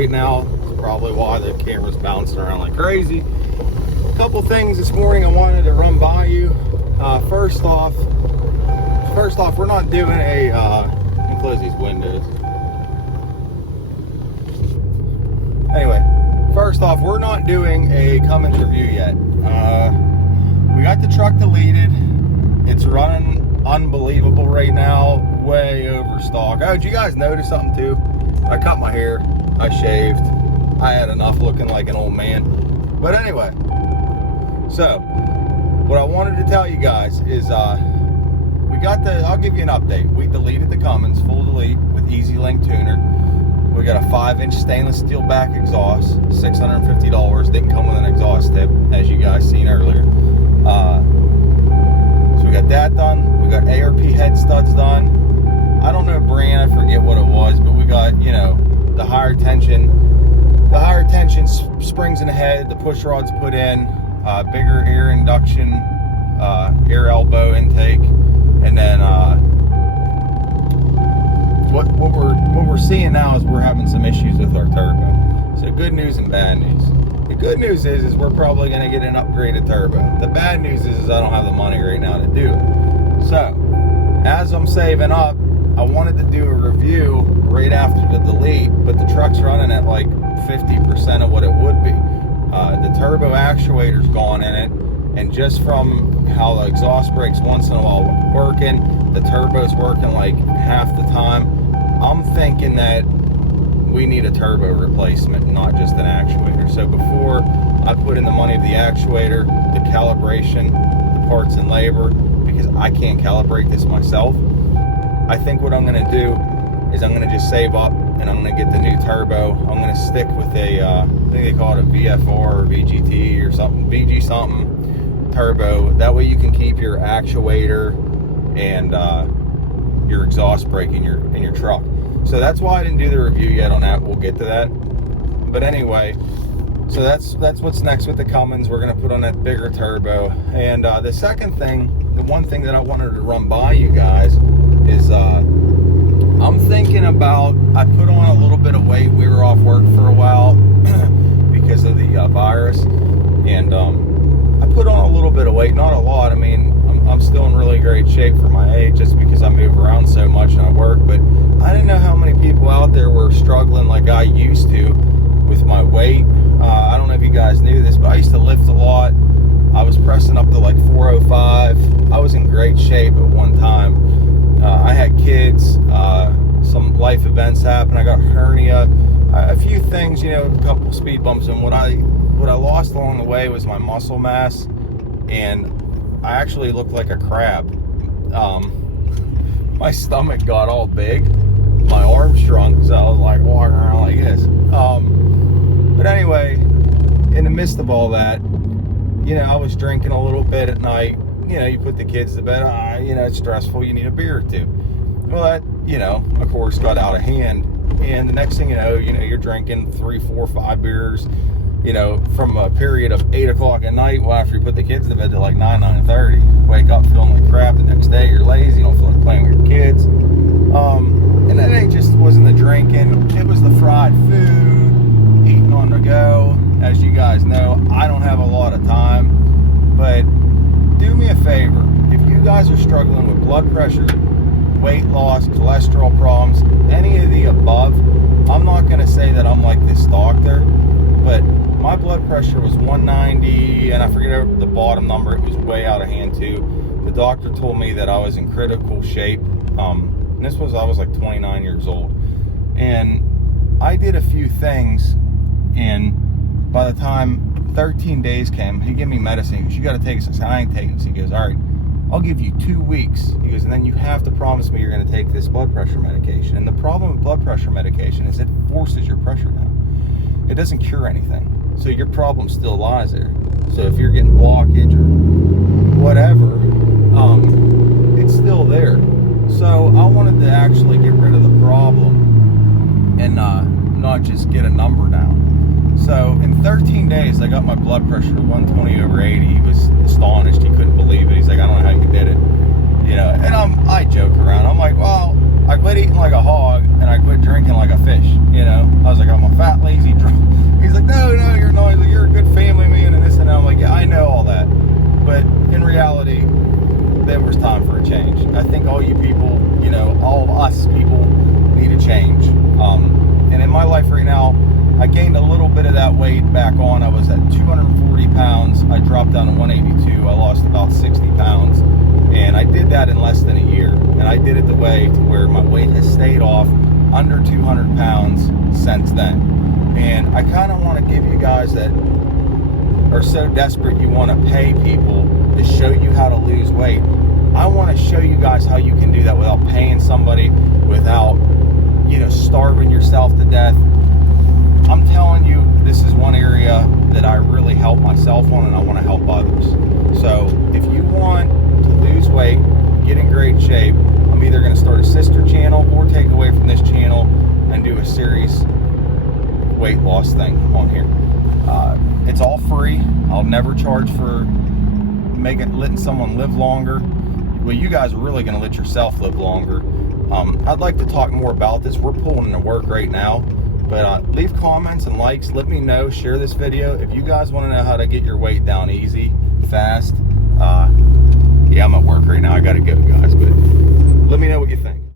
right now. That's probably why the camera's bouncing around like crazy. A couple things this morning I wanted to run by you. First off, we're not doing a, let me close these windows. Anyway, first off, we're not doing a Cummins review yet. We got the truck deleted. It's running unbelievable right now, way over stock. Oh, did you guys notice something too? I cut my hair, I shaved, I had enough looking like an old man. But anyway, so what I wanted to tell you guys is we got I'll give you an update. We deleted the Cummins, full delete with Easy Link tuner. We got a 5-inch stainless steel back exhaust, $650. Didn't come with an exhaust tip, as you guys seen earlier. So we got that done. We got ARP head studs done. I don't know brand, I forget what it was, but we got, you know, the higher tension springs in the head, the push rods put in, bigger air induction, air elbow intake, and then what we're seeing now is we're having some issues with our turbo. So good news and bad news. The good news is we're probably going to get an upgraded turbo. The bad news is I don't have the money right now to do it. So as I'm saving up, I wanted to do a review right after the delete, but the truck's running at like 50% of what it would be. The turbo actuator's gone in it, and just from how the exhaust brakes once in a while working, the turbo's working like half the time. I'm thinking that we need a turbo replacement, not just an actuator. So before I put in the money of the actuator, the calibration, the parts and labor, because I can't calibrate this myself, I think what I'm going to do is I'm going to just save up and I'm going to get the new turbo. I'm going to stick with a, I think they call it a VFR or VGT or something, VG something turbo. That way you can keep your actuator and your exhaust brake in your truck. So that's why I didn't do the review yet on that. We'll get to that. But anyway, so that's what's next with the Cummins. We're going to put on that bigger turbo. And the second thing, the one thing that I wanted to run by you guys is I'm thinking about, I put on a little bit of weight. We were off work for a while because of the virus. And I put on a little bit of weight, not a lot. I mean, I'm still in really great shape for my age just because I move around so much and I work, but I didn't know how many people out there were struggling like I used to with my weight. I don't know if you guys knew this, but I used to lift a lot. I was pressing up to like 405. I was in great shape at one time. I had kids, some life events happened. I got hernia, a few things, you know, a couple speed bumps, and what I lost along the way was my muscle mass, and I actually looked like a crab. My stomach got all big, my arms shrunk, so I was like walking around like this. But anyway, in the midst of all that, you know, I was drinking a little bit at night. You know, you put the kids to bed, you know, it's stressful, you need a beer or two. Well, that, you know, of course, got out of hand. And the next thing you know, you're drinking 3, 4, 5 beers, you know, from a period of 8 o'clock at night, well, after you put the kids to bed to like 9:30. Wake up feeling like crap the next day, you're lazy, you don't feel like playing with your kids. And then it just wasn't the drinking, it was the fried food, eating on the go. As you guys know, I don't have a lot of time, but do me a favor, if you guys are struggling with blood pressure, weight loss, cholesterol problems, any of the above, I'm not going to say that I'm like this doctor, but my blood pressure was 190, and I forget the bottom number, it was way out of hand too. The doctor told me that I was in critical shape, and I was like 29 years old, and I did a few things, and by the time 13 days came, he gave me medicine. He goes, you got to take this. I said, I ain't taking this. He goes, all right, I'll give you 2 weeks. He goes, and then you have to promise me you're going to take this blood pressure medication. And the problem with blood pressure medication is it forces your pressure down. It doesn't cure anything. So your problem still lies there. So if you're getting blockage or whatever, it's still there. So I wanted to actually get rid of the problem and not just get a number down. So in 13 days, I got my blood pressure to 120/80. He was astonished. He couldn't believe it. He's like, I don't know how you did it. You know, and I joke around. I'm like, well, I quit eating like a hog and I quit drinking like a fish, you know. I was like, I'm a fat, lazy drunk. He's like, no, you're not. He's like, you're a good family man and this and that. I'm like, yeah, I know all that. But in reality, there was time for a change. I think all you people, you know, all of us people need a change. And in my life right now, I gained a little bit of that weight back on. I was at 240 pounds. I dropped down to 182. I lost about 60 pounds. And I did that in less than a year. And I did it the way to where my weight has stayed off under 200 pounds since then. And I kind of want to give you guys that are so desperate you want to pay people to show you how to lose weight. I want to show you guys how you can do that without paying somebody, without, you know, starving yourself to death. I'm telling you, this is one area that I really help myself on, and I want to help others. So if you want to lose weight, get in great shape, I'm either going to start a sister channel or take away from this channel and do a serious weight loss thing on here. It's all free. I'll never charge for letting someone live longer. Well, you guys are really going to let yourself live longer. I'd like to talk more about this. We're pulling into work right now, but leave comments and likes. Let me know. Share this video if you guys want to know how to get your weight down easy, fast. Yeah, I'm at work right now. I got to go, guys, but let me know what you think.